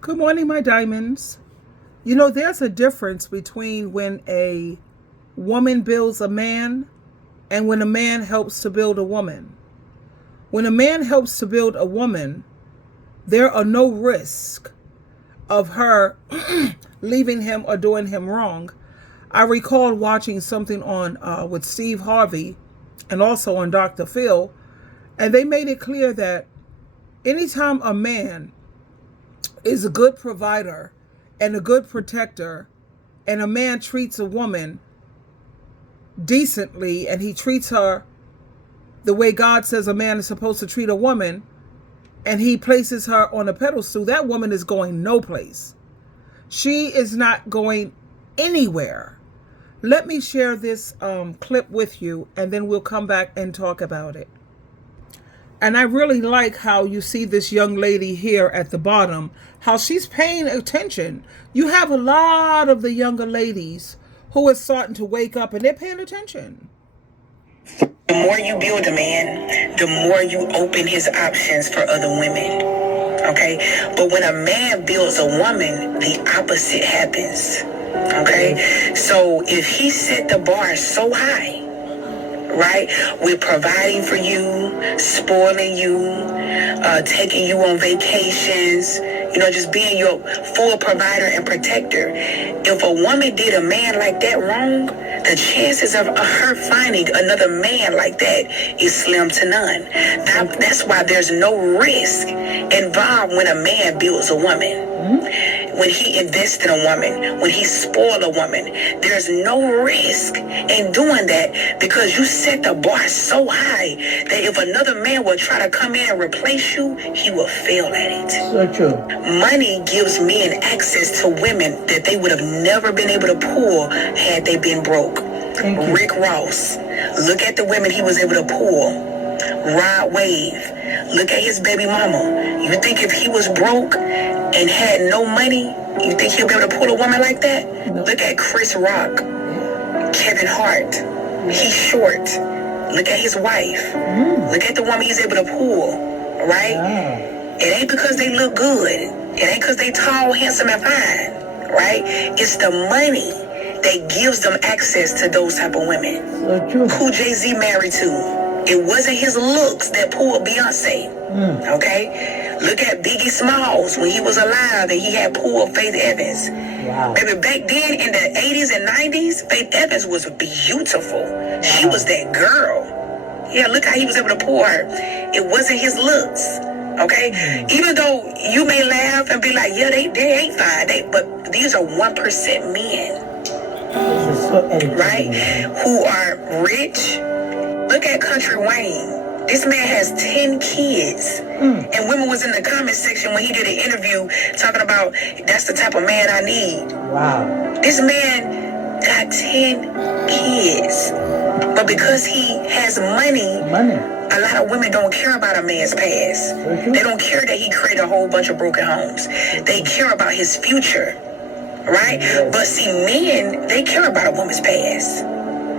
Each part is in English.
Good morning, my diamonds. You know, there's a difference between when a woman builds a man and when a man helps to build a woman. When a man helps to build a woman, there are no risk of her leaving him or doing him wrong. I recall watching something on with Steve Harvey and also on Dr. Phil, and they made it clear that anytime a man is a good provider and a good protector, and a man treats a woman decently and he treats her the way God says a man is supposed to treat a woman, and he places her on a pedestal, that woman is going no place. She is not going anywhere. Let me share this clip with you, and then we'll come back and talk about it. And I really like how you see this young lady here at the bottom, how she's paying attention. You have a lot of the younger ladies who are starting to wake up and they're paying attention. The more you build a man, the more you open his options for other women. Okay? But when a man builds a woman, the opposite happens. Okay? So if he set the bar so high, right, with providing for you, spoiling you, taking you on vacations, just being your full provider and protector. If a woman did a man like that wrong, the chances of her finding another man like that is slim to none. That's why there's no risk involved when a man builds a woman. When he invests in a woman, when he spoils a woman, there's no risk in doing that, because you set the bar so high that if another man will try to come in and replace you, he will fail at it. So true. Money gives men access to women that they would have never been able to pull had they been broke. Rick Ross, look at the women he was able to pull. Rod Wave, look at his baby mama. You think if he was broke and had no money, you think he'll be able to pull a woman like that? No. Look at Chris Rock, Kevin Hart. He's short. Look at his wife. Look at the woman he's able to pull, right? Yeah. It ain't because they look good. It ain't because they tall, handsome, and fine, right? It's the money that gives them access to those type of women. So true. Who Jay-Z married to? It wasn't his looks that pulled Beyonce. Okay? Look at Biggie Smalls when he was alive and he had pulled Faith Evans. Wow. Baby, back then in the 80s and 90s, Faith Evans was beautiful. Wow. She was that girl. Yeah, look how he was able to pull her. It wasn't his looks. Okay? Even though you may laugh and be like, yeah, they ain't fine. But these are 1% men. Right? Who are rich. Look at Country Wayne. This man has 10 kids. And women was in the comment section when he did an interview talking about, that's the type of man I need. Wow. This man got 10 kids. But because he has money, a lot of women don't care about a man's past. They don't care that he created a whole bunch of broken homes. They care about his future. Right? Yes. But see, men, they care about a woman's past.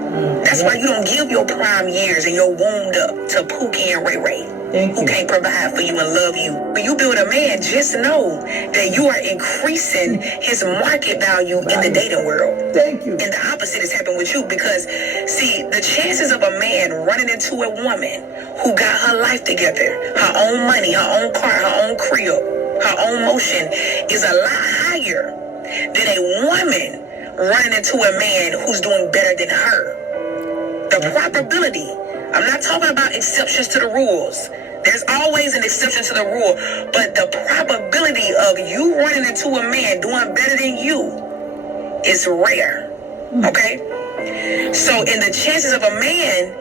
That's why you don't give your prime years and your wound up to Pookie and Ray Ray, who can't provide for you and love you. When you build a man, just know that you are increasing his market value in the dating world. Thank you. And the opposite is happening with you, because, see, the chances of a man running into a woman who got her life together, her own money, her own car, her own crib, her own motion, is a lot higher than a woman running into a man who's doing better than her. The probability, I'm not talking about exceptions to the rules. There's always an exception to the rule. But the probability of you running into a man doing better than you is rare. Okay? So in the chances of a man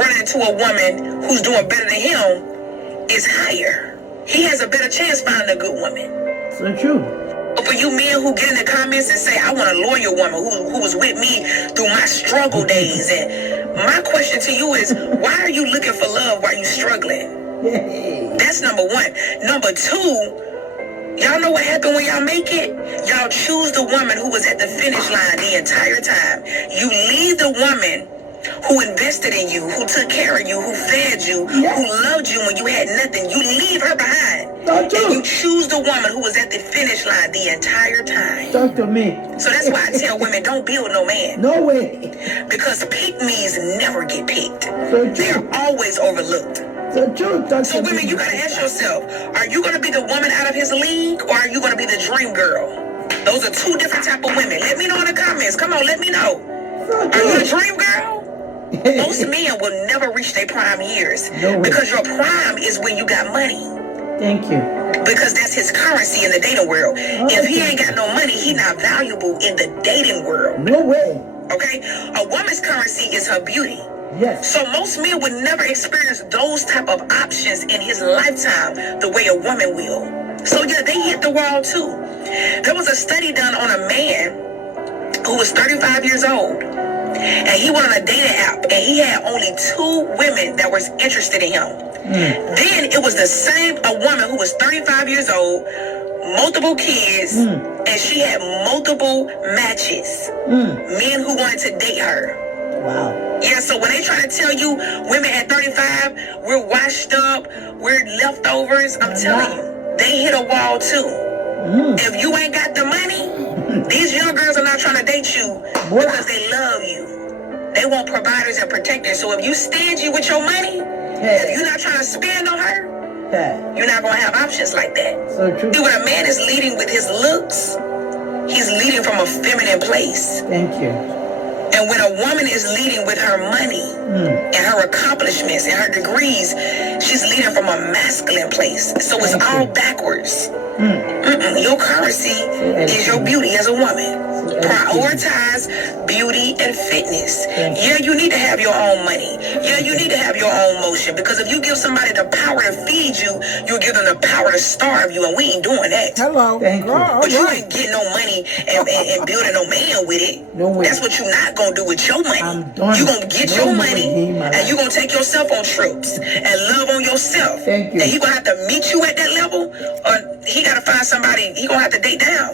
running into a woman who's doing better than him is higher. He has a better chance finding a good woman. So true. But for you men who get in the comments and say, I want a loyal woman who was with me through my struggle days. And my question to you is, why are you looking for love while you struggling? That's number one. Number two, y'all know what happened when y'all make it? Y'all choose the woman who was at the finish line the entire time. You leave the woman who invested in you, who took care of you, who fed you, who loved you when you had nothing. You leave her behind. And you choose the woman who was at the finish line the entire time. Talk to me. So that's why I tell women, don't build no man. No way. Because pick-me's never get picked. So They're true. always overlooked. So true. Talk So to women, me. you gotta ask yourself, are you gonna be the woman out of his league, or are you gonna be the dream girl? Those are two different type of women. Let me know in the comments. Come on, let me know. So Are you a true. dream girl? Most men will never reach their prime years. No way. Because your prime is when you got money. Thank you. Because that's his currency in the dating world. If he ain't got no money, he not valuable in the dating world. No way. Okay? A woman's currency is her beauty. Yes. So most men would never experience those type of options in his lifetime the way a woman will. So yeah, they hit the wall too. There was a study done on a man who was 35 years old. And he went on a dating app, and he had only 2 women that was interested in him. Then it was a woman who was 35 years old, multiple kids, and she had multiple matches. Men who wanted to date her. Wow. Yeah, so when they try to tell you women at 35, we're washed up, we're leftovers, I'm telling you, they hit a wall too. If you ain't got the money, these young girls are not trying to date you because they love you. They want providers and protectors. So if you stingy with your money, if you're not trying to spend on her, you're not going to have options like that. So true. See, when a man is leading with his looks, he's leading from a feminine place. Thank you. And when a woman is leading with her money and her accomplishments and her degrees, she's leading from a masculine place. So it's all backwards. Your currency is your beauty as a woman. Prioritize beauty and fitness. Yeah, you need to have your own money. Yeah, you need to have your own motion. Because if you give somebody the power to feed you, you'll give them the power to starve you. And we ain't doing that. Hello. Thank you. But you ain't getting no money and building no man with it. No way. That's what you're not going to do with your money. I'm done. You're going to get No your more money game, my and life. you're going to take yourself on trips and love on yourself. Thank you. And he's going to have to meet you at that level, or he got to find somebody he going to have to date down.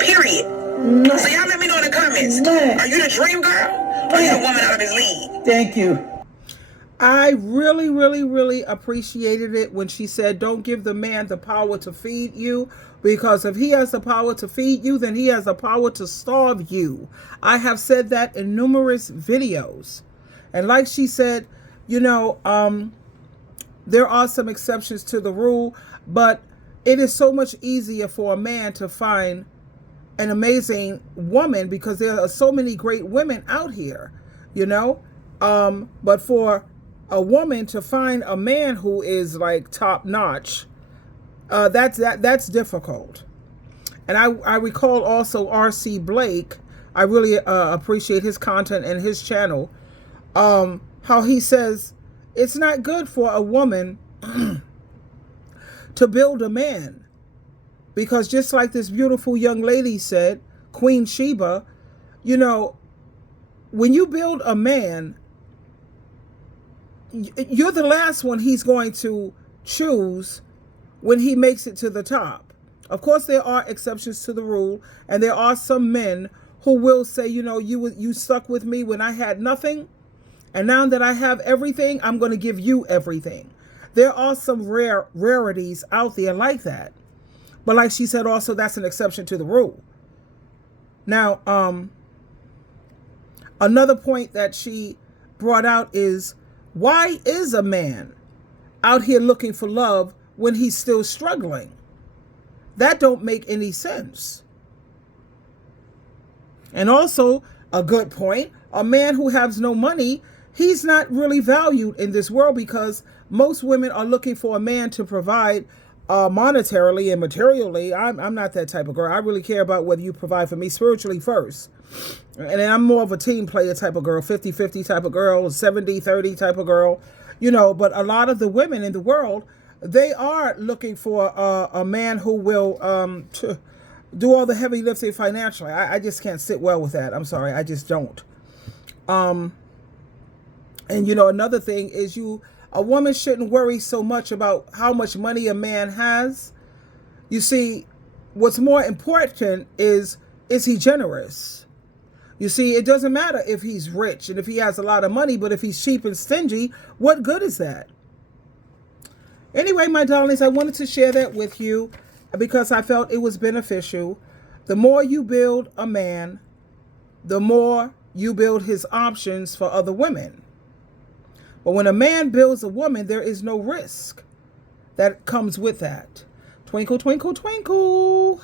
Period. So y'all let me know in the comments. Are you the dream girl, or you the woman out of his league? Thank you. I really, really, really appreciated it when she said, don't give the man the power to feed you, because if he has the power to feed you, then he has the power to starve you. I have said that in numerous videos. And like she said, you know, there are some exceptions to the rule, but it is so much easier for a man to find an amazing woman because there are so many great women out here, you know. But for a woman to find a man who is like top notch, that's difficult. And I recall also R.C. Blake. I really appreciate his content and his channel. How he says it's not good for a woman to build a man. Because just like this beautiful young lady said, Queen Sheba, you know, when you build a man, you're the last one he's going to choose when he makes it to the top. Of course, there are exceptions to the rule, and there are some men who will say, you know, you stuck with me when I had nothing, and now that I have everything, I'm going to give you everything. There are some rarities out there like that. But like she said also, that's an exception to the rule. Now, another point that she brought out is, why is a man out here looking for love when he's still struggling? That don't make any sense. And also, a good point, a man who has no money, he's not really valued in this world because most women are looking for a man to provide monetarily and materially. I'm not that type of girl. I really care about whether you provide for me spiritually first. And I'm more of a team player type of girl, 50-50 type of girl, 70-30 type of girl, you know. But a lot of the women in the world, they are looking for a man who will do all the heavy lifting financially. I just can't sit well with that. I'm sorry. I just don't. And, you know, another thing is a woman shouldn't worry so much about how much money a man has. You see, what's more important is he generous? You see, it doesn't matter if he's rich and if he has a lot of money, but if he's cheap and stingy, what good is that? Anyway, my darlings, I wanted to share that with you because I felt it was beneficial. The more you build a man, the more you build his options for other women. But when a man builds a woman, there is no risk that comes with that. Twinkle, twinkle, twinkle.